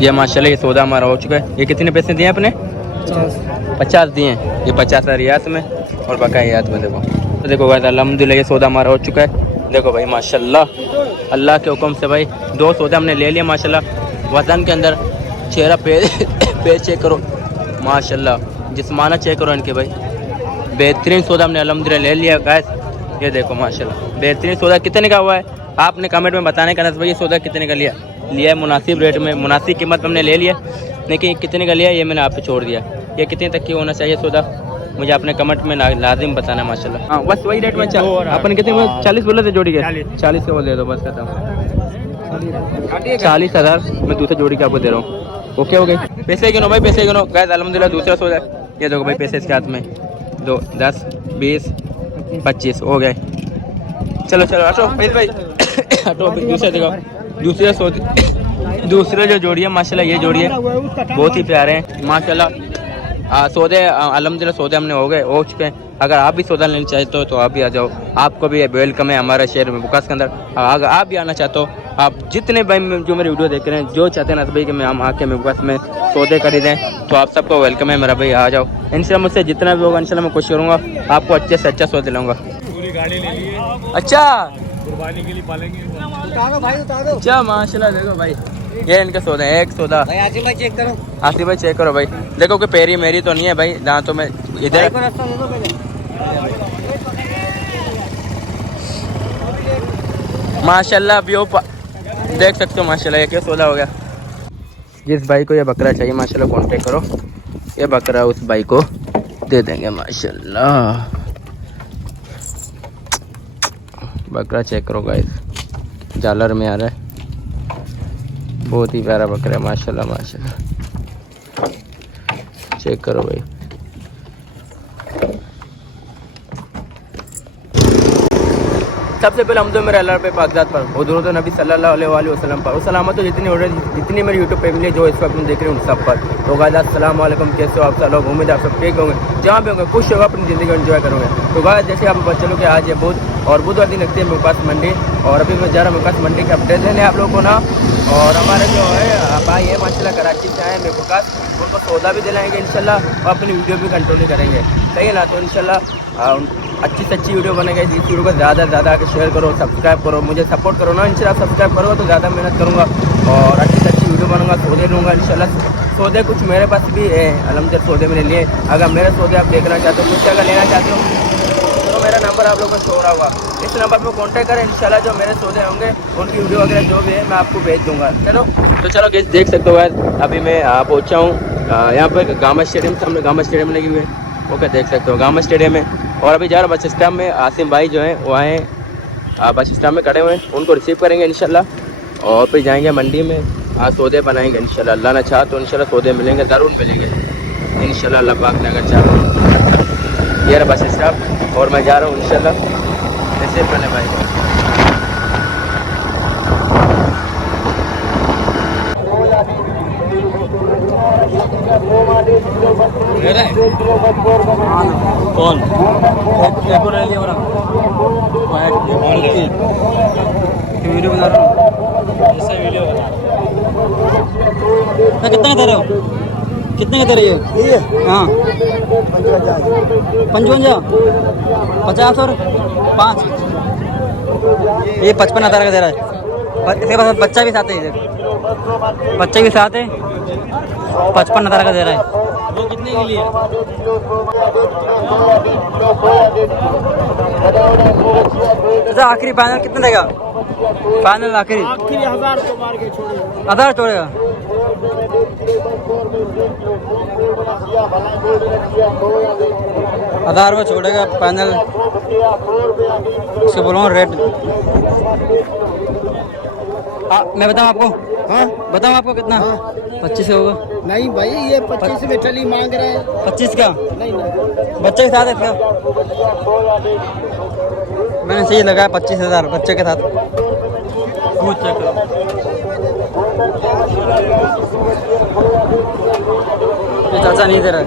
ये माशाल्लाह ये सौदा हमारा हो चुका है। ये कितने पैसे दिए आपने? 50 दिए हैं। ये 50 रियात में और बकायात में देखो। तो देखो भाई अल्हम्दुलिल्लाह ये सौदा हमारा हो चुका है। देखो भाई माशाल्लाह अल्लाह के हुक्म से भाई 2 सौदा हमने ले लिया माशाल्लाह। वतन के अंदर चेहरा पे चेक करो माशाल्लाह, जिस्माना चेक करो इनके भाई। बेहतरीन सौदा हमने अल्हम्दुलिल्लाह ले लिया गाइस। ये देखो माशाल्लाह बेहतरीन सौदा। कितने का हुआ है आपने कमेंट में बताने का ना भाई, ये सौदा कितने का लिया है मुनासिब रेट में, मुनासिब कीमत हमने ले लिया, लेकिन कितने का लिया ये मैंने आप पे छोड़ दिया। ये कितने तक की होना चाहिए सौदा मुझे आपने कमेंट में लाजिम बताना माशाल्लाह। हाँ बस वही रेट में अपन कितने 40 बोले थे जोड़ी के? 40 के बोल दे दो बस खत्म। 40,000 मैं दूसरे जोड़ी के आपको दे रहा हूँ। ओके हो गए पैसे गिनो भाई, पैसे गिनो गाइस अल्हम्दुलिल्लाह दूसरा सौदा। ये देखो भाई पैसे इसके हाथ में 2 10 20 25 हो गए। चलो चलो हटो भाई हटो। दूसरा दिखाओ, दूसरे सौदे, दूसरे जो जोड़ी है माशाल्लाह ये जोड़ी है बहुत ही प्यारे हैं माशाल्लाह। सौदे अल्हम्दुलिल्लाह सौदे हमने हो चुके हैं। अगर आप भी सौदा लेना चाहते हो तो आप भी आ जाओ, आपको भी वेलकम है हमारे शहर में बुकास के अंदर। अगर आप भी आना चाहते हो, आप जितने भाई जो मेरे वीडियो देख रहे हैं जो चाहते हैं ना भाई कि मैं हम आके बुकास में सौदे खरीदें, तो आप सबको वेलकम है मेरा भाई, आ जाओ। इंशाल्लाह मुझसे जितना भी होगा इंशाल्लाह मैं कोशिश करूँगा आपको अच्छे से अच्छा सौदे दिलाऊंगा। पूरी गाड़ी ले लिए, अच्छा कुर्बानी के लिए पालेंगे। उतारो भाई उतारो। अच्छा माशाल्लाह देखो भाई ये इनका सौदा है। एक सौदा भाई आसिफ भाई चेक करो। आसिफ भाई चेक करो भाई। देखो कि पैरी मेरी तो नहीं है भाई, दांतों में इधर भाई को रास्ता दे दो पहले। माशाल्लाह व्यू देख सकते हो माशाल्लाह। ये क्या सौदा हो गया। जिस भाई को ये बकरा चाहिए माशाल्लाह कांटेक्ट करो, ये बकरा उस भाई को दे देंगे माशाल्लाह। बकरा चेक करो गाइस, जालर में आ रहा है, बहुत ही प्यारा बकरा है माशाल्लाह माशाल्लाह। चेक करो भाई। सबसे पहले हम तो मेरे अल्लाह पे पाकज़ात पर और दुरूद नबी सल्लल्लाहु अलैहि वसल्लम पर और सलामत हो जितनी मेरी यूट्यूब फैमिली है जो इस वक्त देख रहे हैं उन सब पर। तो गाइस अस्सलाम वालेकुम, कैसे हो आप सब लोग? उम्मीद आप सब ठीक होंगे, जहाँ भी होंगे खुश होगा, अपनी ज़िंदगी एंजॉय करोगे। तो गाइस जैसे आप बच्चों के आज ये बुध और बुधवार दिन लगती है मुकास मंडी, और अभी मैं जा रहा हूँ मुकास मंडी के अपडेट देने आप लोगों को ना। और हमारे जो है भाई है माशाल्लाह कराची से आए मुकास, उनको सौदा भी दिलाएंगे इंशाल्लाह और अपनी वीडियो भी कंट्रोल करेंगे, सही है ना। तो इंशाल्लाह अच्छी से अच्छी वीडियो बनेगा। इस वीडियो को ज़्यादा से ज़्यादा शेयर करो, सब्सक्राइब करो, मुझे सपोर्ट करो ना इंशाल्लाह। सब्सक्राइब करो तो ज़्यादा मेहनत करूँगा और अच्छी से अच्छी वीडियो बनूँगा, सौदे लूँगा इंशाल्लाह। सौदे कुछ मेरे पास भी है अल्हम्दुलिल्लाह, सौदे मैंने लिए। अगर मेरे सौदे आप देखना चाहते हो, कुछ अगर लेना चाहते हो तो मेरा नंबर आप लोगों को शो हो रहा होगा, इस नंबर पर कॉन्टैक्ट करें इंशाल्लाह। जो मेरे सौदे होंगे उनकी वीडियो वगैरह जो भी है मैं आपको भेज दूँगा। चलो तो चलो गाइस देख सकते हो यार, अभी मैं पहुँचा हूँ यहाँ पर गामा स्टेडियम से। हमने गामा स्टेडियम लगी हुई है, ओके देख सकते हो गामा स्टेडियम में। और अभी जा रहा बस स्टैंड में, आसिम भाई जो हैं वो आए बस स्टैंड में खड़े हुए हैं, उनको रिसीव करेंगे इंशाल्लाह और फिर जाएंगे मंडी में। आज सौदे बनाएंगे इंशाल्लाह, अल्लाह ने चाहा तो इंशाल्लाह सौदे मिलेंगे, ज़रूर मिलेंगे इंशाल्लाह, अल्लाह पाक ने अगर चाहा। ये रहा बस स्टॉप और मैं जा रहा हूँ इंशाल्लाह रिसीव करने भाई को। कौन वीडियो बना रहा हूँ, ऐसा वीडियो कितना दे रहे हो? कितने का दे रही है ये? हाँ 55 50 और 5 ये 55,000 का दे रहा है। इसके पास बच्चा भी साथ है, इधर बच्चे भी साथ है, 55,000 का दे रहा है। वो कितने के लिए? अच्छा आखिरी फाइनल कितने देगा? फाइनल आखिरी 1000 तो मार के छोड़ेगा। 1000 छोड़ेगा। 1000 में छोड़ेगा फाइनल। उसको बोलूँगा रेट। मैं बताऊँ आपको? हाँ बताऊँ आपको कितना? 25 होगा। नहीं भाई ये 25 में टली मांग रहा है। 25 का नहीं नहीं बच्चे के साथ है इसका। मैंने सही लगाया 25,000 बच्चे के साथ। ये चाचा नहीं दे रहा।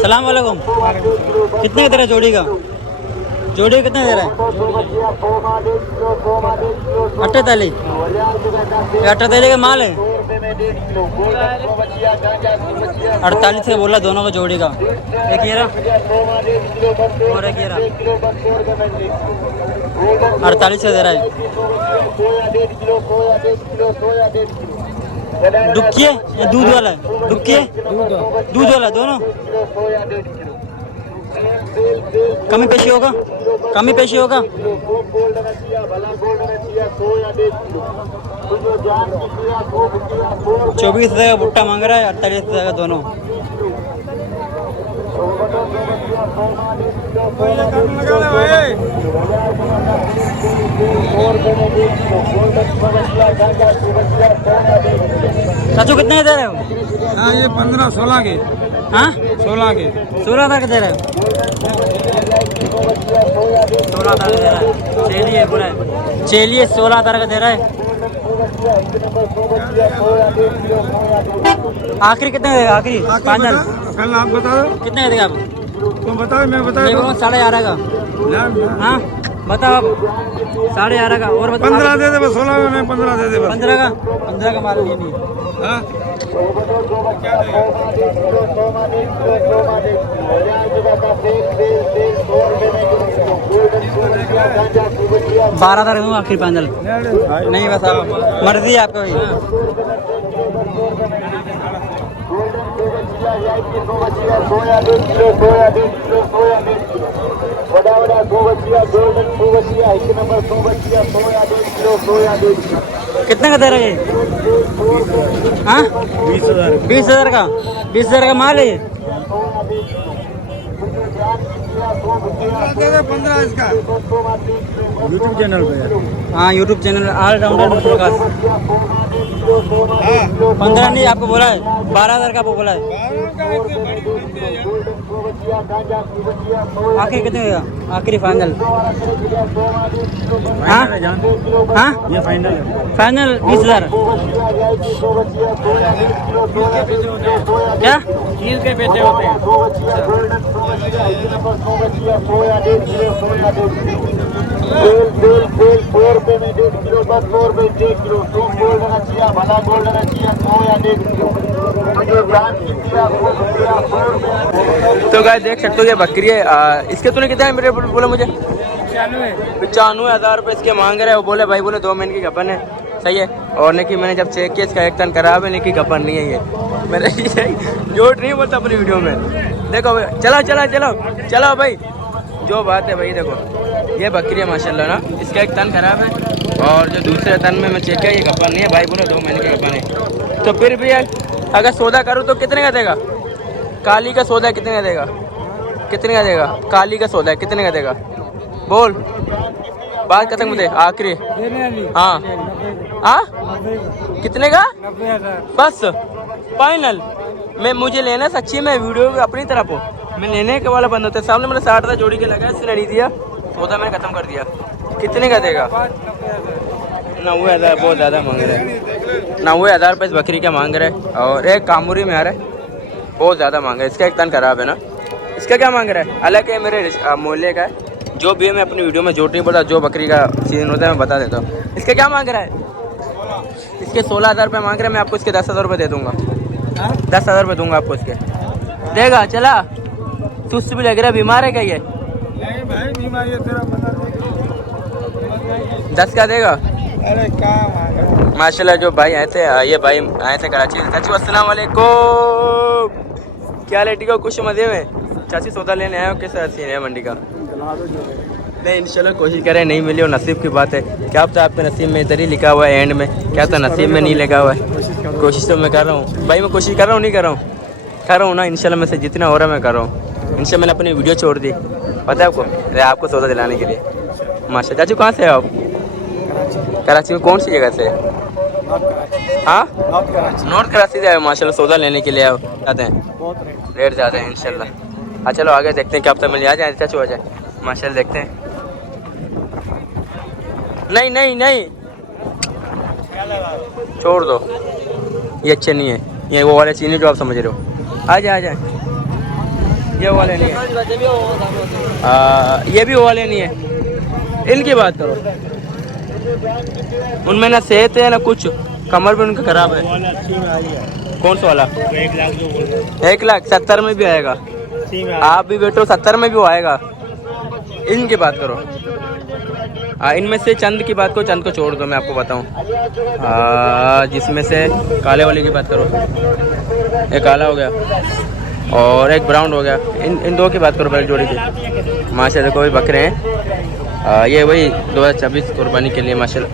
सलाम वालेकुम। कितने का दे रहा है जोड़ी का? जोड़ी का कितने दे रहा है? 48। 48 का माल है। 48 का बोला दोनों का जोड़ी का। एक ये रहा और एक ये रहा। 48 का दे रहा है। डुक्की है या दूध वाला है? डुक्की है दूध वाला दोनों। कमी पेशी होगा? कमी पेशी होगा? 24,000 का भुट्टा मांग रहा है, 48,000 का दोनों। चाचू कितने दे रहे हो? हाँ ये 15-16 के। हाँ 16 के। 16,000 का दे रहे हो? 16,000 का दे रहा है। चलिए पूरा चलिए 16,000 का दे रहा है। आखिरी कितने का देगा? आखिरी फाइनल कल आप बता दो। कितने का देगा आप? तुम बताओ मैं बता मेरे को 11.5 का। हाँ बताओ आप। 11.5 का और बताओ। 15 दे दे बस। 16 में मैं 15 दे दे बस। 15 का। 15 का माल नहीं है। हाँ? बारह 12,000 दूँ आखिरी फाइनल। नहीं बस आप मर्जी है आपका भाई। कितने का दे रहा है ये? हाँ 20,000। 20,000 का। 20,000 का माल है ये। दे दे 15 इसका। यूट्यूब चैनल पे। हाँ यूट्यूब चैनल ऑलराउंडर प्रकाश। 15 नहीं आपको बोला है, 12,000 का आपको बोला है। आखिरी कितने देगा? आखिरी फाइनल। हाँ हाँ ये फाइनल है। फाइनल 20,000। क्या चीज के पैसे होते हैं। तो गाइस देख सकते हो ये बकरी है। इसके तूने कितना मेरे बोला मुझे 95,000 रुपये इसके मांग रहे हैं। वो बोले भाई बोले 2 महीने की गपन है। सही है। और नहीं कि मैंने जब चेक किया इसका 1 टन खराब है, नहीं कि गपन नहीं है ये। मैंने झूठ नहीं बोलता अपनी वीडियो में। देखो भाई चलो चलो चलो चलो भाई, जो बात है भाई देखो ये बकरी है माशाल्लाह ना। इसका 1 टन खराब है और जो दूसरे टन में मैं चेक किया ये गपन नहीं है। भाई बोले 2 महीने की गपन है। तो फिर भी अगर सौदा करूँ तो कितने का देगा? काली का सौदा कितने का देगा? कितने का देगा? काली का सौदा कितने का देगा? बोल बात खत्म दे आखिरी। हाँ हाँ कितने का? 90,000। बस फाइनल। मैं मुझे लेना सच्ची में वीडियो अपनी तरफ हो, मैं लेने के वाला बंद होता है। सामने मैंने 60,000 जोड़ी के लगा, इसने नहीं दिया, सौदा मैंने खत्म कर दिया। कितने का देगा? 90,000 बहुत ज़्यादा मांग रहे हैं। 90,000 रुपये इस बकरी का मांग रहे हैं। और एक कामूरी में आ रहा है, बहुत ज़्यादा मांग रहे हैं। इसका 1 टन खराब है ना। इसका क्या मांग रहा है? हालांकि मेरे मोहल्ले का है, जो भी है मैं अपनी वीडियो में जोट नहीं पड़ता, जो बकरी का सीजन होता है मैं बता देता हूँ। इसका क्या मांग रहा है? इसके 16,000 रुपये मांग रहे हैं। मैं आपको इसके 10,000 रुपये दे दूँगा। 10,000 रुपये दूँगा आपको इसके। देगा? चला सुस्त भी लग रहा है, बीमार है क्या ये? नहीं भाई बीमारी है तेरा बता दे। 10 का देगा? अरे क्या मांगा? माशाल्लाह जो भाई आए थे, ये भाई आए थे कराची से। चाचू अस्सलाम वालेकुम, क्या लेटी को खुश मजे में? चाची सौदा लेने आए हो, कैसा सीन है मंडी का? नहीं इंशाल्लाह कोशिश करें, नहीं मिली और नसीब की बात है। क्या पता आपके नसीब में इधर ही लिखा हुआ है एंड में, क्या पता नसीब में नहीं लिखा हुआ है। कोशिश तो मैं कर रहा हूँ भाई, मैं कोशिश कर रहा हूँ, नहीं कर रहा हूँ, कर रहा हूँ ना। इंशाल्लाह में से जितना हो रहा है मैं कर रहा हूँ। इंशाल्लाह मैंने अपनी वीडियो छोड़ दी, पता है आपको, आपको सौदा दिलाने के लिए। माशा चाचू कहाँ से हो आप? कराची में कौन सी जगह से? हाँ नॉर्थ कराची से आए माशाल्लाह, सौदा लेने के लिए आते हैं। रेट ज़्यादा है इंशाल्लाह। हाँ चलो आगे देखते हैं क्या पता मिल जाए। चाचू आ जाए माशाल्लाह, देखते हैं। नहीं नहीं नहीं छोड़ दो, ये अच्छे नहीं है। ये वो वाले चीनी जो आप समझ रहे हो। आ जाए आ जाए, ये वाले नहीं है। ये भी वो वाले नहीं है। इनकी बात करो, उनमें ना सेहत है ना कुछ, कमर भी उनका खराब है। कौन सा वाला? 1,70,000 में भी आएगा। आप भी बैठो, 70 में भी वो आएगा। इनकी बात करो। इनमें से चंद की बात को, चंद को छोड़ दो, मैं आपको बताऊं। जिसमें से काले वाले की बात करो, एक काला हो गया और एक ब्राउन हो गया। इन दो की बात करो पहले जोड़ी की। माशाल्लाह देखो भी बकरे हैं। ये वही 2024 कुर्बानी के लिए माशाल्लाह।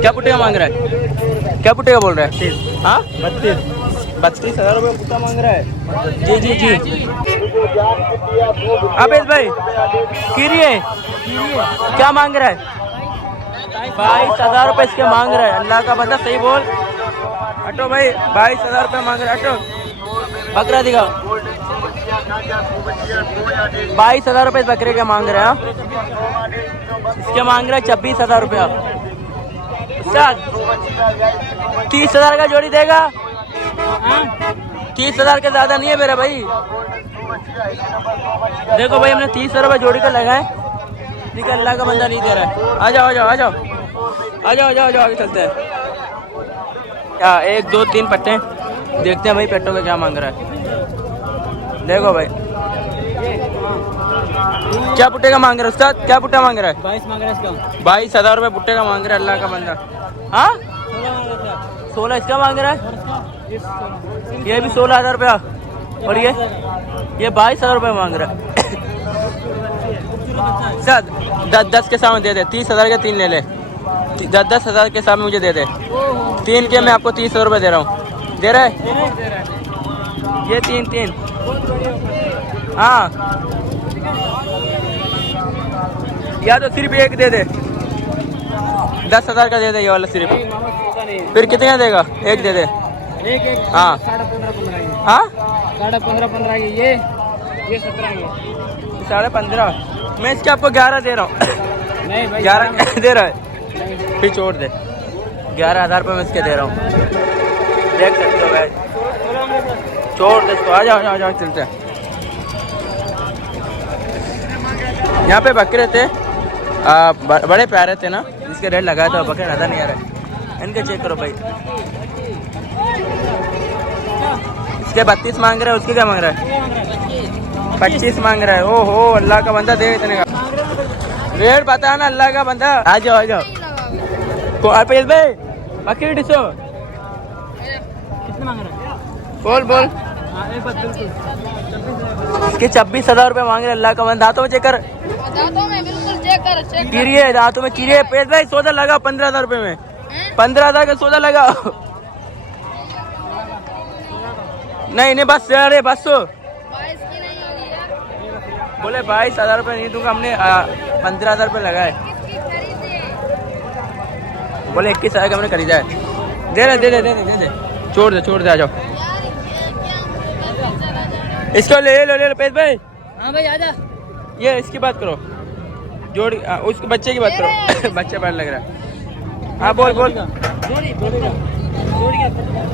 क्या पुट्टे का मांग रहा है? क्या पुट्टे का बोल रहा है? हाँ 32,000 रुपये पुट्टा मांग रहा है। जी जी जी। अबेद भाई कीरिए क्या मांग रहा है? 22,000 रुपये इसके मांग रहा है। अल्लाह का बंदा सही बोल। हटो भाई, 22,000 रुपये मांग रहा है। हटो, बकरा दिखाओ। 22,000 रुपये बकरे के मांग रहे हैं। इसके मांग रहे हैं 26,000 रुपया। 30,000 का जोड़ी देगा? 30,000 के ज्यादा नहीं है मेरा भाई। देखो भाई, हमने 30,000 रुपये जोड़ी का लगाए, लेकिन अल्लाह का बंदा नहीं दे रहा है। आ जाओ आ जाओ आ जाओ आ जाओ आ जाओ, आगे चलते हैं। क्या 1 2 3 पट्टे देखते हैं भाई, पेट्रोल का क्या मांग रहा है। देखो भाई, क्या पुट्टे का मांग रहा है उस्ताद? क्या पुट्टा मांग रहा है? 22 मांग रहा है इसका। 22,000 रुपये पुट्टे का मांग रहा है अल्लाह का बंदा। हाँ 16 इसका मांग रहा है। ये भी 16,000 रुपया। और ये 22,000 रुपये मांग रहा है। सर 10 के सामने दे दे। 30,000 के 3 ले ले। 10,000 के सामने मुझे दे दे। 3 के मैं आपको 30,000 रुपये दे रहा हूँ। दे रहा है? ये 3 हाँ, या तो सिर्फ एक दे दे। 10,000 का दे दे ये वाला सिर्फ। फिर कितने देगा? एक दे दे। हाँ 15.5 हाँ 15.5 ये 17 ये 15.5। मैं इसके आपको 11 दे रहा हूँ। नहीं भाई 11 दे रहा है, फिर छोड़ दे। 11,000 रुपये मैं इसके दे रहा हूँ, देख सकते हो भाई। छोड़ दे इसको, आ जाओ आ जाओ चलते हैं। यहाँ पे बकरे थे, बड़े प्यारे थे ना, जिसके रेट लगाया था बकरे नजर नहीं आ रहे। इनके चेक करो भाई। इसके 32 मांग रहा है, उसके क्या मांग रहा है? 25 मांग रहा है। ओहो अल्लाह का बंदा दे इतने का रेट बता ना, अल्लाह का बंदा। आ जाओ आ जाओ। भाई बकरी डिसो कितना मांग रहा है? बोल बोल। इसके 26,000 रुपये मांग रहे अल्लाह का बंदा। दांतों में चेक कर, दांतों में बिल्कुल चेक कर कीरिए दांतों में कीरिए। पेश भाई सौदा लगा 15,000 रुपये में। 15,000 का सौदा लगा। नहीं बस अरे बस 22 की नहीं होगी यार। बोले 22,000 रुपये नहीं दूंगा, हमने 15,000 रुपये लगाए। किसकी खरीदी है? बोले 21,000 का हमने खरीदा है। दे दे दे दे दे दे, छोड़ दे आ जाओ। यार ये क्या चला जाए। इसको ले लो पेश भाई। हाँ भाई आजा। ये इसकी बात करो, जोड़ी उसके बच्चे की बात करो। बच्चे पैर लग रहा है। हाँ बोल बोल।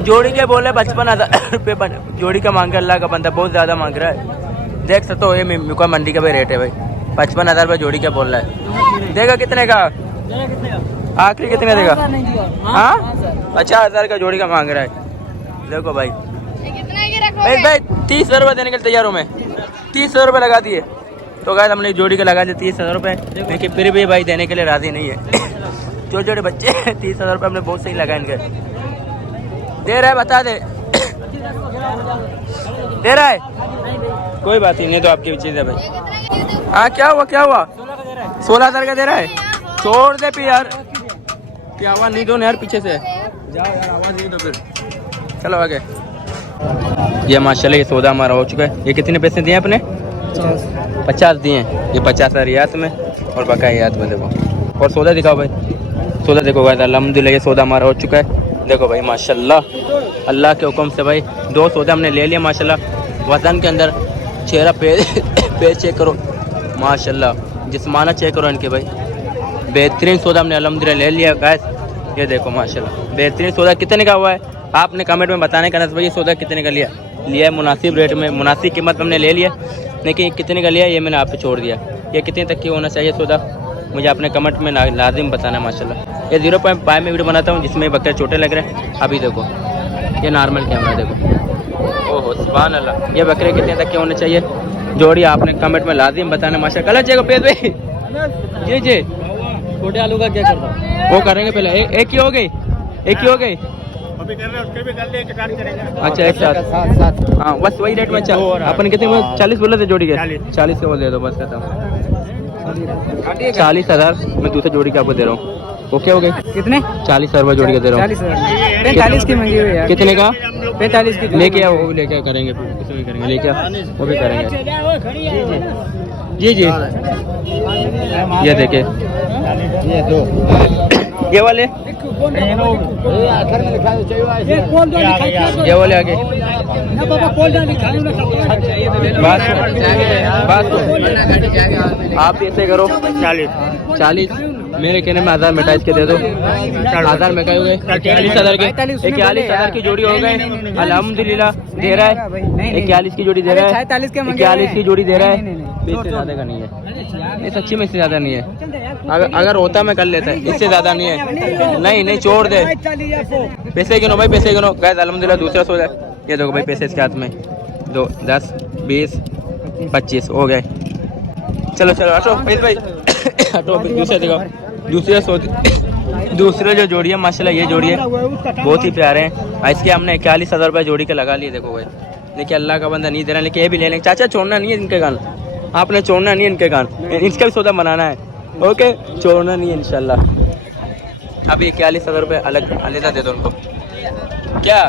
जोड़ी के बोले 55,000 रुपये जोड़ी का मांग रहा है अल्लाह का बंदा, बहुत ज़्यादा मांग रहा है। देख सकते हो ये मिका मंडी का भी रेट है भाई। 55,000 रुपये जोड़ी का बोल रहा है। देगा कितने का? आखिरी कितने देगा? हाँ 50,000 का जोड़ी का मांग रहा है। देखो भाई, ये कितने की रखोगे? भाई 30,000 रुपये देने के लिए तैयार हूँ मैं। 30,000 रुपये लगा दिए तो गाइस हमने जोड़ी का लगा दिया 30,000 रुपये, लेकिन फिर भी भाई देने के लिए राजी नहीं है। छोटे छोटे बच्चे 30,000 रुपये हमने बहुत सही लगा इनके। दे रहा है बता दे। दे रहा है कोई बात ही नहीं, तो आपकी चीज़ है भाई। ये कितने की दे? हाँ क्या हुआ 16,000 का दे रहा है। छोड़ दे फिर यार, क्या आवाज़ नहीं दो ना यार पीछे से। जाओ यार आवाज़ नहीं दो फिर। चलो आगे। ये माशाल्लाह ये सौदा हमारा हो चुका है। ये कितने पैसे दिए आपने? 50 दिए। ये 50,000 रियात में और बकाया रियात में। देखो और सौदा दिखाओ भाई। सौदा देखो भाई, अल्हम्दुलिल्लाह ये सौदा हमारा हो चुका है। देखो भाई माशाल्लाह अल्लाह के हुक्म से भाई 2 सौदा हमने ले लिया माशाल्लाह। वजन के अंदर चेहरा पे चेक करो माशाल्लाह, जिस्माना चेक करो इनके भाई। बेहतरीन सौदा हमने अल्हम्दुलिल्लाह ले लिया गाइस। ये देखो माशाल्लाह बेहतरीन सौदा। कितने का हुआ है आपने कमेंट में बताने का ना भाई, सौदा कितने का लिया है मुनासिब रेट में, मुनासिब कीमत में हमने ले लिया, लेकिन कितने का लिया ये मैंने आप पे छोड़ दिया। ये कितने तक की होना चाहिए सौदा मुझे आपने कमेंट में लाजिम बताना है माशाल्लाह। ये 0.5 में वीडियो बनाता हूँ जिसमें बकरे छोटे लग रहे हैं। अभी देखो ये नॉर्मल कैमरा देखो, ओहो सुभान अल्लाह। ये बकरे कितने तक के होने चाहिए जोड़ी आपने कमेंट में लाजिम बताना माशाल्लाह। कलर चाहिए पेज भाई जी जी। छोटे आलू का क्या करता वो करेंगे पहले, एक ही हो गई, एक ही हो गई। अभी कर रहे उसके भी कर ले, एक साथ करेंगे। अच्छा एक साथ हाँ बस वही रेट में। अपन कितने 40 बोले थे जोड़ी के, 40 के बोल दे दो बस खत्म। 40,000 मैं दूसरे जोड़ी के आपको दे रहा हूँ। ओके हो गए कितने 40,000 रुपये जोड़ी का दे रहा हूँ। 45 की मंगी हुई यार। कितने का 45 की लेके आओ, वो भी लेके करेंगे, उसमें भी करेंगे, लेके आओ वो भी करेंगे। जी जी ये देखिए ये दो ये वाले, ये वाले आगे बात आप ऐसे करो 40 मेरे कहने में 1000 मिटाइज के दे दो। 1000 में हुए 41,000 के, 41,000 की जोड़ी हो गए अल्हम्दुलिल्लाह दे रहा है। 41 की जोड़ी दे रहा है, 41 की जोड़ी दे रहा है। इससे ज़्यादा का नहीं है, नहीं सच्ची में इससे ज़्यादा नहीं है। अगर होता मैं कर लेता, इससे ज़्यादा नहीं है। नहीं छोड़ दे, पैसे गिनो भाई, पैसे गिनो गैस अल्हम्दुलिल्लाह दूसरा सो जाए। ये देखो भाई पैसे इसके हाथ में 2 10 20 25 हो गए। चलो हटो भाई हटो दूसरे दिखाओ। दूसरे जो जोड़ी है माशाल्लाह ये जोड़ी है बहुत ही प्यारे हैं। इसके हमने 41,000 रुपये जोड़ी के लगा लिए। देखो भाई देखिए अल्लाह का बंदा नहीं दे रहा, लेकिन ये भी ले लेंगे। चाचा छोड़ना नहीं है इनके कान, आपने छोड़ना नहीं है इनके कान, इसका भी सौदा बनाना है। ओके छोड़ना नहीं है इंशाल्लाह। अभी 41,000 रुपये अलग अलग दे दो उनको। क्या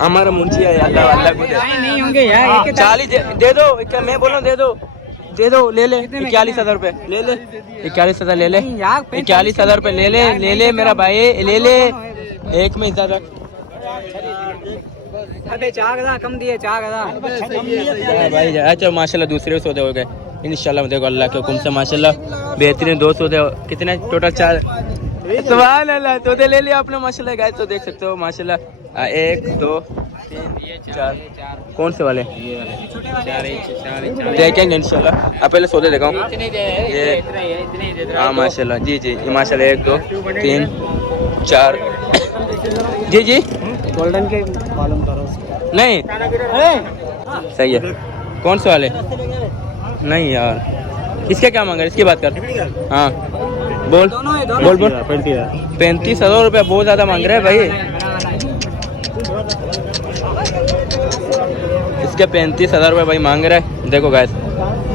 हमारा मुंशी है अल्लाह को नहीं होंगे यार। 40 दे दो, मैं बोल रहा हूँ दे दो ले ले 41,000 रुपये ले ले 41,000 ले ले 41,000 रुपये ले ले मेरा भाई ले ले। एक में ज़्यादा अबे 4,000 कम दिए 4,000 भाई। अच्छा माशाल्लाह दूसरे सौदे हो गए इंशाल्लाह। देखो अल्लाह के हुक्म से माशाल्लाह बेहतरीन 2 सौदे। कितने टोटल 4 सुभान अल्लाह सौदे ले लिया आपने माशाल्लाह। गाइस तो देख सकते हो माशाल्लाह 1 2 3 4 कौन से वाले देखेंगे इंशाल्लाह। अब पहले सौदे दिखाऊं ये। हाँ माशाल्लाह जी जी ये माशाल्लाह 1 2 3 4 जी जी गोल्डन के मालूम करो नहीं सही है। कौन से वाले नहीं यार, इसके क्या मांग रहे इसकी बात कर। हाँ बोल 35,000 रुपये बहुत ज़्यादा मांग रहे हैं भाई। इसके 35,000 रुपये भाई मांग रहे हैं। देखो गैस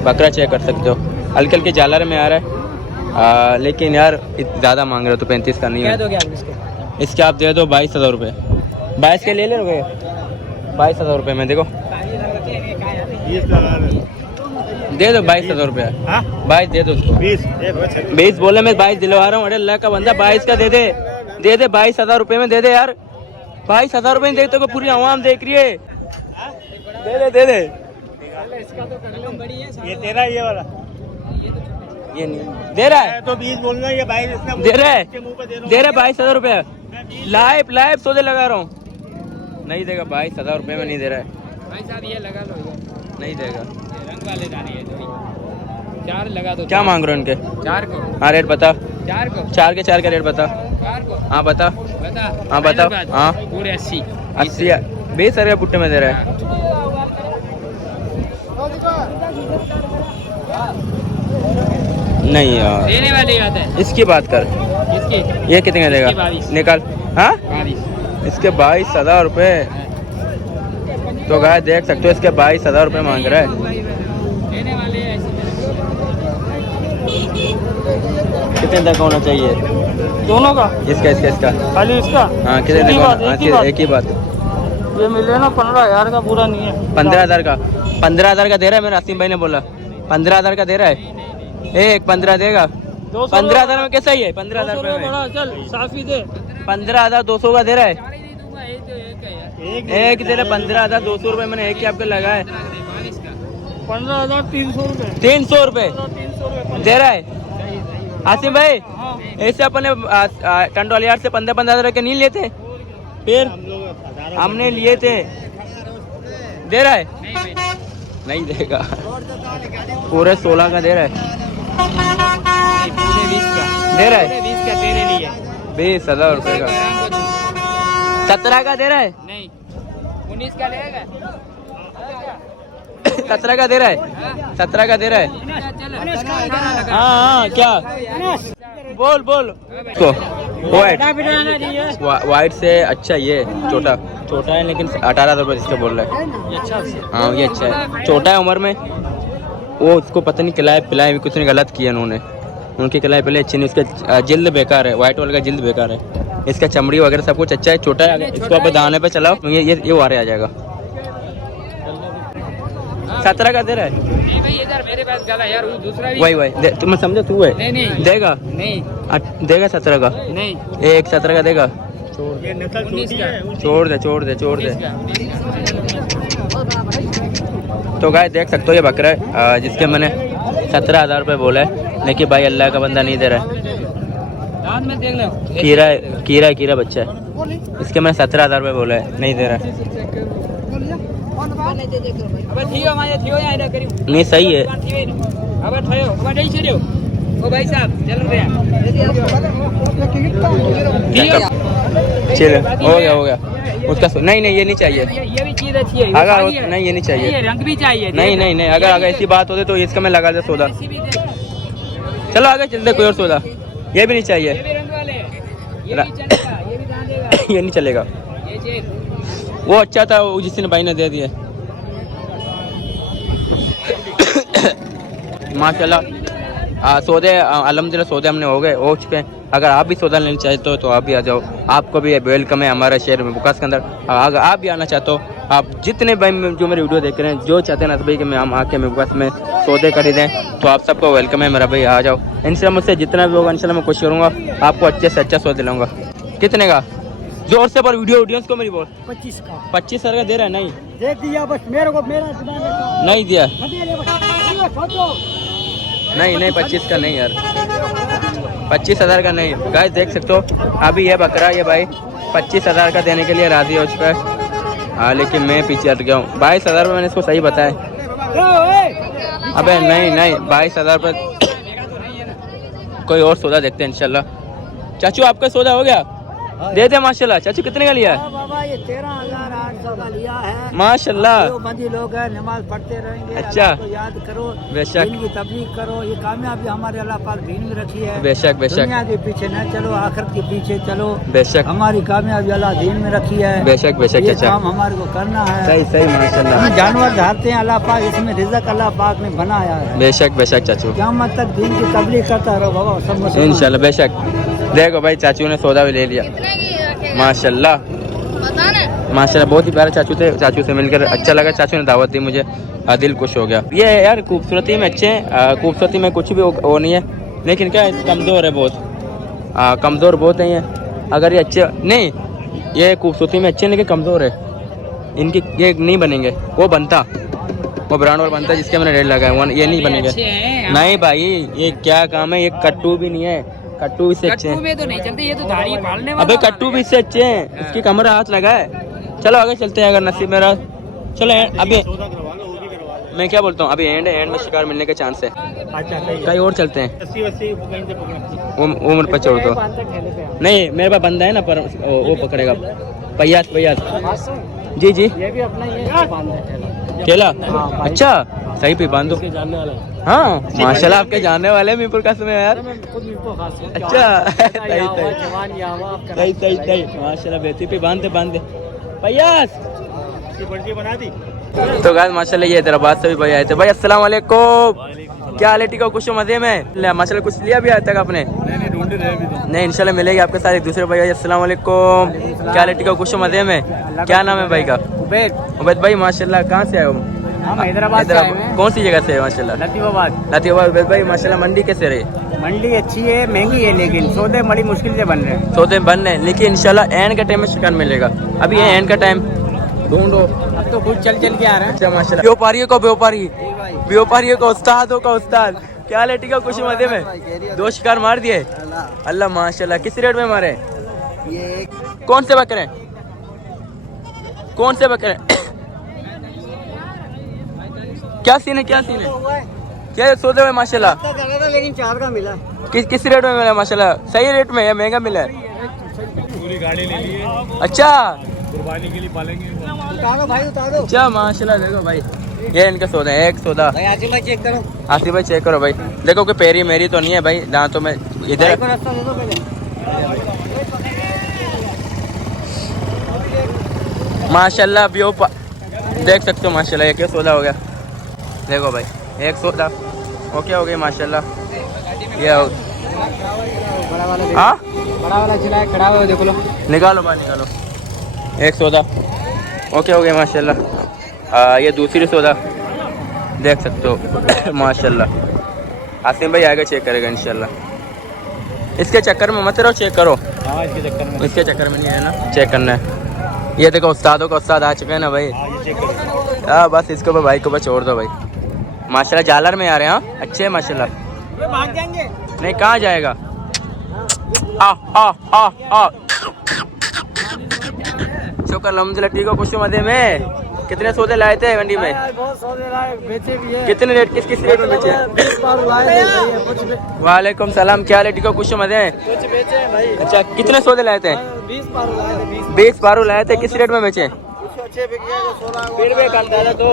बकरा चेक कर सकते हो, हल्के हल्के जालर में आ रहा है, लेकिन यार ज़्यादा मांग रहे हो तो 35 का नहीं है। इसके आप दे दो 22,000 रुपये। 22 के ले लोगे 22,000 रुपये में। देखो दे दो 22,000 रुपये। 22 दे दो उसको। 20 बोले मैं 22 दिलवा रहा हूँ। अरे अल्लाह का बंदा 22 का दे दे 22,000 रुपये में दे दे यार। 22,000 रुपये में देखते हो पूरी आवाम देख रही है। दे दे ये तेरा ये वाला ये नहीं दे रहा है तो 20 बोलना, ये 22 दे रहा है 22,000 रुपये लाइव सौदे लगा रहा हूँ। नहीं देगा 22,000 रुपये में नहीं दे रहा है भाई साहब। ये लगा लो नहीं देगा। रंग वाले दाने हैं जो 4 लगा दो। क्या मांग रहे हो उनके 4 को? हाँ रेट बता। 4 को 4 के 4 का रेट बता। 4 को हाँ बता। हाँ बताओ। हाँ पूरे 80 20 रुपये पुट्टे में दे रहा है। नहीं यार देने वाली बात है। इसकी बात कर। इसकी ये कितने का देगा 22 निकाल। हाँ 22 इसके 22,000 रुपये तो गाय देख सकते हो इसके 22,000 रुपये मांग रहा है। देने वाले ऐसे कितने तक होना चाहिए दोनों का? इसका खाली इसका? हाँ कितने तक होना? एक ही बात ये मिले ना 15,000 का पूरा नहीं है। 15,000 का 15,000 का दे रहा है। मेरा आसिम भाई ने बोला 15,000 का दे रहा है। एक 15 देगा 15,000 में कैसा ही है 15,000 रुपये में। चल साफी दे 15,200 का दे रहा है। एक दे रहा 15,200 रुपये मैंने एक ही आपके लगा है। 15,300 रुपये 300 रुपये दे रहा है आसिम भाई। ऐसे अपने टंडोल यार से 15-15 के नहीं लेते, फिर हमने लिए थे। दे रहा है? नहीं देगा, पूरे 16 का दे रहा है। पूरे 20 का दे रहा है 20 का तेरे लिए 20,000 रुपये का। 17 का दे रहा है? नहीं 19 का लेगा 17 का दे रहा है? 17 का दे रहा है? हाँ क्या बोल तो वाइट से अच्छा ये छोटा है लेकिन 18,000 रुपये जिसका बोल रहा है। हाँ ये अच्छा है, छोटा है उम्र में। वो उसको पता नहीं पिलाए भी कुछ ने गलत किया उन्होंने, उनकी खिलाए पहले अच्छी नहीं। इसका जिल्द बेकार है, वाइट वाले का जिल्द बेकार है। इसका चमड़ी वगैरह सब कुछ अच्छा है, छोटा है। इसको आप दाने पे चलाओ तो ये वारे आ जाएगा। 17 का दे रहा है? नहीं भाई इधर मेरे पास गला यार, वो दूसरा भी वही तुम समझो तू है। नहीं देगा? नहीं देगा 17 का? नहीं एक 17 का देगा? ये नस्ल 19 का छोड़ दे। 19 का। तो गाय देख सकते हो ये बकरा है जिसके मैंने 17,000 रुपये बोला है, लेकिन भाई अल्लाह का बंदा नहीं दे रहा है। दांत में देख लो कीरा बच्चा है, इसके मैंने 17,000 रुपये बोला है, नहीं दे रहा है। अब थियो माया थियो या इधर करियो नहीं सही है। अब थियो अब नहीं छिड़ो ओ भाई साहब चलो रे चलो हो गया उसका नहीं ये नहीं चाहिए। ये भी चीज अच्छी है अगर नहीं ये नहीं चाहिए, ये रंग भी चाहिए नहीं अगर ऐसी बात होती तो इसका मैं लगा दे सौदा। चलो आगे चलते, कोई और सौदा। ये भी नहीं चाहिए, ये भी रंग वाले ये भी चलेगा, ये भी दान देगा, ये नहीं चलेगा। ये चेक वो अच्छा था वो जिसने भाई ने दे दिया। माशाल्लाह सौदे अल्हम्दुलिल्लाह सौदे हमने हो चुके हैं। अगर आप भी सौदा लेना चाहते हो तो आप भी आ जाओ, आपको भी वेलकम है हमारे शहर में बुकास के अंदर। अगर आप भी आना चाहते हो, आप जितने भाई जो मेरे वीडियो देख रहे हैं जो चाहते हैं ना भाई कि मैं हम आके मैं बुकास में सौदे खरीदें, तो आप सबको वेलकम है मेरा भाई, आ जाओ। इंशाल्लाह मुझसे जितना भी होगा इंशाल्लाह मैं कोशिश करूँगा आपको अच्छे से अच्छा सौदे लाऊंगा। कितने का? जोर से पर वीडियो को मेरी बोल। 25 का 25,000 का दे रहा है? नहीं दे दिया बस मेरे को, मेरा नहीं दिया, छोड़ो। नहीं 25 का नहीं यार, 25,000 का नहीं। गाइस देख सकते हो अभी ये बकरा ये भाई 25,000 का देने के लिए राजी हो चुका है। हाँ लेकिन मैं पीछे हट गया हूँ। 22,000 रुपये मैंने इसको सही बताया। अबे नहीं 22,000 रुपये कोई और सौदा देखते हैं इंशाल्लाह। चाचू आपका सौदा हो गया? दे दे माशाल्लाह। चाचू कितने का लिया है? बाबा ये 13,800 का लिया है माशाल्लाह। जो बंदी लोग हैं नमाज पढ़ते रहेंगे, अच्छा। अल्लाह को याद करो, बेशक। दीन की तबलीग करो। ये कामयाबी हमारे अल्लाह पाक दीन में रखी है। बेशक दुनिया के पीछे न चलो, आखिरत के पीछे चलो। बेशक हमारी कामयाबी अल्लाह दीन में रखी है। बेशक ये चाचा काम हमारे को करना है। सही माशाल्लाह। हम जानवर धारते हैं, अल्लाह पाक इसमें रिज़्क अल्लाह पाक ने बनाया है। बेशक चाचू क़यामत तक दीन की तबलीग करता रहो बाबा सब मुसलमान। इंशाल्लाह। बेशक देखो भाई चाचू ने सौदा भी ले लिया कितने की रखेगा माशाल्लाह। बताना। माशाल्लाह बहुत ही प्यारा चाचू थे। चाचू से मिलकर अच्छा लगा, चाचू ने दावत दी मुझे, दिल खुश हो गया। ये यार खूबसूरती में अच्छे हैं, खूबसूरती में कुछ भी वो नहीं है, लेकिन क्या है कमज़ोर है बहुत, कमज़ोर बहुत है ये। अगर ये अच्छे नहीं, ये खूबसूरती में अच्छे हैं लेकिन कमज़ोर है, इनकी ये नहीं बनेंगे। वो बनता वो ब्रांड और बनता जिसके मैंने रेट लगाया, ये नहीं बनेंगे। नहीं भाई ये क्या काम है, ये कट्टू भी नहीं है, कट्टू इससे अच्छे हैं। में तो नहीं चलते, ये तो दाढ़ी पालने अबे कट्टू भी इससे अच्छे हैं, इसकी कमर हाथ लगा है। चलो आगे चलते हैं अगर नसीब मेरा। चलो अभी मैं क्या बोलता हूँ, अभी एंड में शिकार मिलने के चांस है। अच्छा कहीं और चलते हैं, 80 कहीं से पकड़ा। वो मेरे पर छोड़ दो। नहीं मेरे पास बंदा है ना, पर वो पकड़ेगा। पयास जी ये भी अपना ये केला। अच्छा सही पे बांधो। हाँ माशाल्लाह आपके जानने वाले हैं मीरपुर कासिम में यार। अच्छा सही माशाल्लाह बेहती पे बांधते पयास की बंटी बना दी। तो गाइस माशाल्लाह ये हैदराबाद से भी भाई आए थे। भाई अस्सलाम वालेकुम, क्या हाल है? ठीक हो? खुश हो? मजे में? माशाल्लाह कुछ लिया भी आज तक आपने? ढूंढ रहे अभी तो। नहीं इंशाल्लाह मिलेगी आपके साथ एक दूसरे भाई। अस्सलाम वालेकुम, क्या हाल है? ठीक हो? खुश हो? मजे में? क्या नाम है भाई का? उबैद भाई माशाल्लाह। कहाँ से आए हो? हम हैदराबाद से आए हैं। कौन सी जगह से है? माशाल्लाह लतीफाबाद। उबैद भाई माशाल्लाह मंडी कैसे रही? मंडी अच्छी है, महंगी है, लेकिन सौदे बड़ी मुश्किल से बन रहे हैं। सौदे बन रहे हैं लेकिन इंशाल्लाह एंड का टाइम में शिकार मिलेगा। अभी ये एंड का टाइम ढूंढो। अब तो खुद चल के आ रहे हैं। अच्छा माशाल्लाह। व्यापारियों का उस्ताद क्या हाल है? ठीक है, खुशी मजे में? दो शिकार मार दिए? अल्लाह माशाल्लाह। किस रेट में मारे? कौन से बकरे? कौन से बकरे? क्या सीन है, क्या सीन है? क्या सौदे में माशाल्लाह? लेकिन 4 का मिला। किस रेट में मिला माशाल्लाह? सही रेट में या महंगा मिला है? पूरी गाड़ी ले ली है, अच्छा कुर्बानी के लिए पालेंगे। उतारो भाई उतारो। अच्छा माशाल्लाह। देखो भाई ये इनका सौदा है, एक सौदा। भाई आसिफ भाई चेक करो। आसिफ भाई चेक करो भाई। देखो कि पेरी मेरी तो नहीं है भाई, दांतों में इधर। भाई को रास्ता दे दो पहले। माशाल्लाह व्यू देख सकते हो माशाल्लाह। एक सौदा हो गया। देखो भाई एक सौदा ओके हो गया माशाल्लाह। ये बड़ा वाला देखो। हाँ बड़ा वाला चिल्लाए खड़ा हुआ है, देखो लो। निकालो भाई निकालो। एक सौदा ओके हो गया माशाल्लाह। ये दूसरी सौदा देख सकते हो माशाल्लाह। आसिम भाई आगे चेक करेगा इंशाल्लाह। इसके चक्कर में मत रहो, चेक करो। हाँ इसके चक्कर में, इसके चक्कर में नहीं है ना, चेक करना है। ये देखो उस्तादों का उस्ताद आ चुके हैं ना भाई। हाँ ये चेक करो। हाँ बस इसके ऊपर भाई को बस छोड़ दो भाई। माशाल्लाह जालर में आ रहे हैं। हाँ अच्छे हैं माशाल्लाह। ये भाग जाएंगे। नहीं कहाँ जाएगा? आ आ आ आ शुक्र अल्हम्दुलिल्लाह। ठीक हो, खुश हो मजे में? कितने सौदे लाए थे मंडी में? बहुत सौदे लाए, बेचे भी है। कितने रेट, किस किस रेट में बेचे? 20 पार लाए थे भाई, कुछ वालेकुम सलाम। क्या रेट? ठीक हो, खुश हो मजे में? कुछ बेचे हैं भाई। अच्छा कितने सौदे लाए थे? 20 पार लाए थे। 20 पारू लाए थे। किस रेट में बेचे? कुछ अच्छे बिक गए, 16 फिर भी कल दादा तो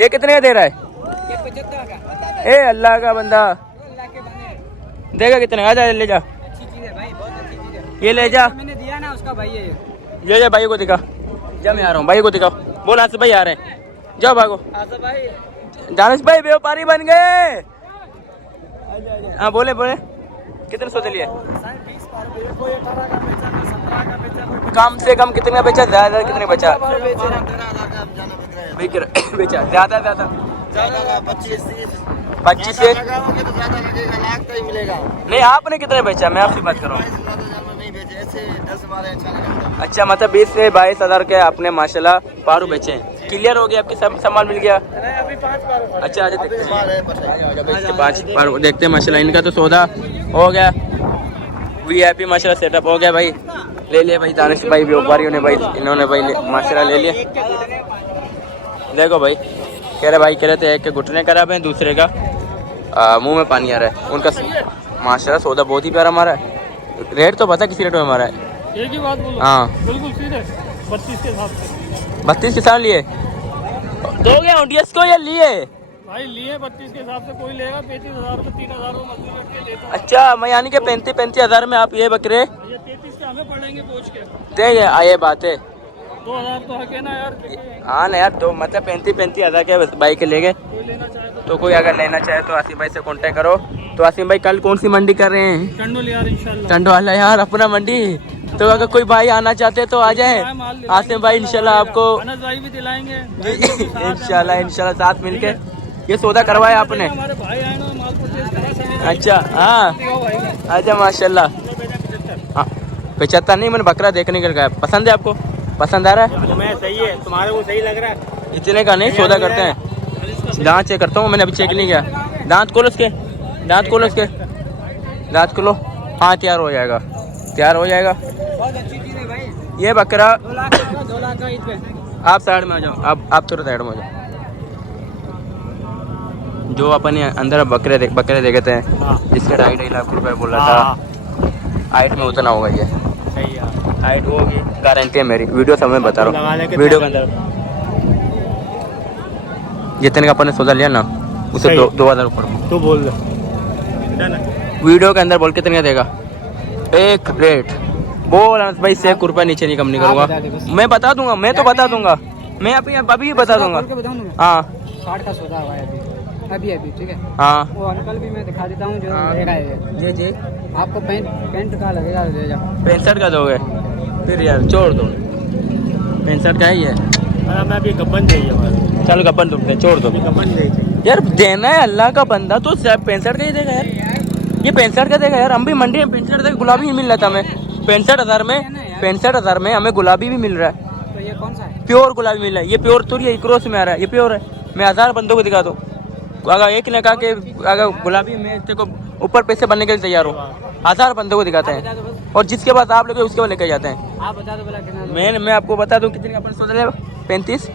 ये कितने का दे रहा है? ये 75 का। ए अल्लाह का बंदा अल्लाह के बने। देगा कितने? आ जा ले जा, अच्छी चीज है भाई, बहुत अच्छी चीज है। ये ले जा। मैंने दिया ना उसका भाई है। ले जा भाई को दिखा। जा मैं आ रहा हूँ, भाई को दिखाओ। बोल आसिफ भाई आ रहे हैं, जाओ भागो। आसिफ भाई दानिश भाई व्यापारी बन गए। हाँ बोले बोले कितने सौदे लिए? 20 पार बेचे, कोई 18 का बेचा, कोई 17 का बेचा, कोई कम से कम कितने का बेचा? ज्यादा कितने बचा? 12 पार बेचे। बेचा ज्यादा ज्यादा 25 से। नहीं आपने कितने बेचा? मैं आपसे बात कर रहा हूँ। अच्छा मतलब 20 से 22 हज़ार के आपने माशाल्लाह पारू बेचे हैं। क्लियर हो गया आपकी, सब सामान मिल गया? अभी 5 पार। अच्छा अच्छा देखते हैं इसके 5 पारू देखते हैं माशाल्लाह। इनका तो सौदा हो गया, VIP माशाल्लाह सेटअप हो गया भाई। ले लिया भाई दानिश भाई व्यापारियों ने भाई, इन्होंने भाई माशाल्लाह ले लिया। देखो भाई कह रहे थे एक के घुटने खराब है, दूसरे का मुंह में पानी आ रहा है। उनका माशाल्लाह सौदा बहुत ही प्यारा मारा है। रेट तो पता किस रेट में मारा है? एक ही बात बोलो, हाँ बिल्कुल सीधे 32 के हिसाब से। 32 के साथ लिए दोगे ऑडियंस को या लिए? भाई लिए 32 के हिसाब से, कोई लेगा 35,000 में 3,000 में मजदूर रख के देता हूँ। अच्छा मैं यानी कि 35 हज़ार में आप ये बकरे ये 33 के हमें पड़ेंगे पूछ के। दे? ये बात है। 2,000 तो हके ना यार, हाँ ना यार, तो मतलब 35 हज़ार के बाइक ले गए। कोई लेना चाहे तो कोई अगर लेना चाहे तो आसिम भाई से कांटेक्ट करो। तो आसिम भाई कल कौन सी मंडी कर रहे हैं? टंडोल यार इंशाल्लाह। टंडवाला यार अपना मंडी। तो अगर कोई भाई आना चाहते तो आ जाए। आसिम भाई इंशाल्लाह आपको अनस भाई भी दिलाएंगे इंशाल्लाह साथ मिलके ये सौदा करवाया आपने। हमारे भाई आए ना, माल परचेज करा सके। अच्छा हाँ दिखाओ भाई का। अच्छा माशाल्लाह। 75। हाँ 75 नहीं, मैंने बकरा देखने के लिए। पसंद है आपको? पसंद आ रहा है? तुम्हें सही है, तुम्हारे को सही लग रहा है? इतने का नहीं सौदा करते हैं। दांत चेक करता हूँ, मैंने अभी चेक नहीं किया। दांत खोलो उसके, दांत खोलो उसके, दांत खोलो। हाँ तैयार हो जाएगा, तैयार हो जाएगा। बहुत अच्छी चीज है भाई। ये बकरा 2 लाख का, 2 लाख का ईद पे। आप साइड में आ जाओ, आप थोड़ा साइड में आ जाओ। जो अपने अंदर बकरे देखते हैं हाँ जिसके 2.5 लाख रुपए बोल रहा था, हाइट में उतना होगा ये। सही है। हाइट होगी, गारंटी है मेरी। वीडियो समय बता रहा हूँ, वीडियो के अंदर जितने का अपन ने सौदा लिया ना उसे 2,000 ऊपर तू बोल दे। वीडियो के अंदर बोल कितने का देगा? एक रेट बोल अनस भाई से 1 रुपया नीचे नहीं कम नहीं करूँगा। मैं बता दूंगा, मैं तो बता दूंगा, मैं अभी बता दूंगा। हाँ 60 का सौदा हुआ है अभी ठीक है। हाँ वो अंकल भी मैं दिखा देता हूँ जो ले रहा है। जी जी आपको पेंट का लगेगा, ले जाओ। 65 का दोगे? फिर यार छोड़ दो, 65 का ही है। मैं अभी गब्बन चाहिए हमारे। चल गपन तुमने छोड़ दो। गब्बन चाहिए यार देना है अल्लाह का बंदा तो 65 का ही देगा यार। ये 65 का देगा यार। हम भी मंडी में 65 का गुलाबी ही मिल रहा था हमें 65,000 में हमें गुलाबी भी मिल रहा है। तो ये कौन सा है? प्योर गुलाबी मिल रहा है। ये प्योर थोड़ी है, क्रॉस में आ रहा है। ये प्योर है। मैं 1000 बंदों को दिखा दूँ, अगर एक ने कहा कि अगर गुलाबी में तेरे को ऊपर पैसे बनने के लिए तैयार हो, 1000 बंदों को दिखाते हैं और जिसके पास आप लोग उसके बाद लेकर जाते हैं। आप बता दो बोला कितना मैं आपको बता दूं कितने का अपन सोच रहे हैं, 35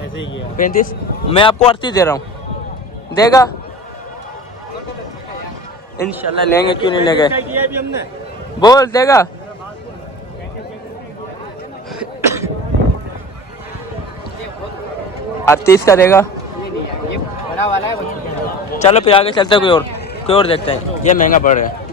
ऐसे ही किया 35 मैं आपको 38 दे रहा हूँ, देगा? इंशाल्लाह लेंगे, क्यों नहीं लेंगे, किया अभी हमने बोल देगा। 38 का देगा। ये बड़ा वाला है वो छोटा वाला है। चलो फिर आगे चलते हैं, कोई और देखते हैं, ये महंगा पड़ रहा है।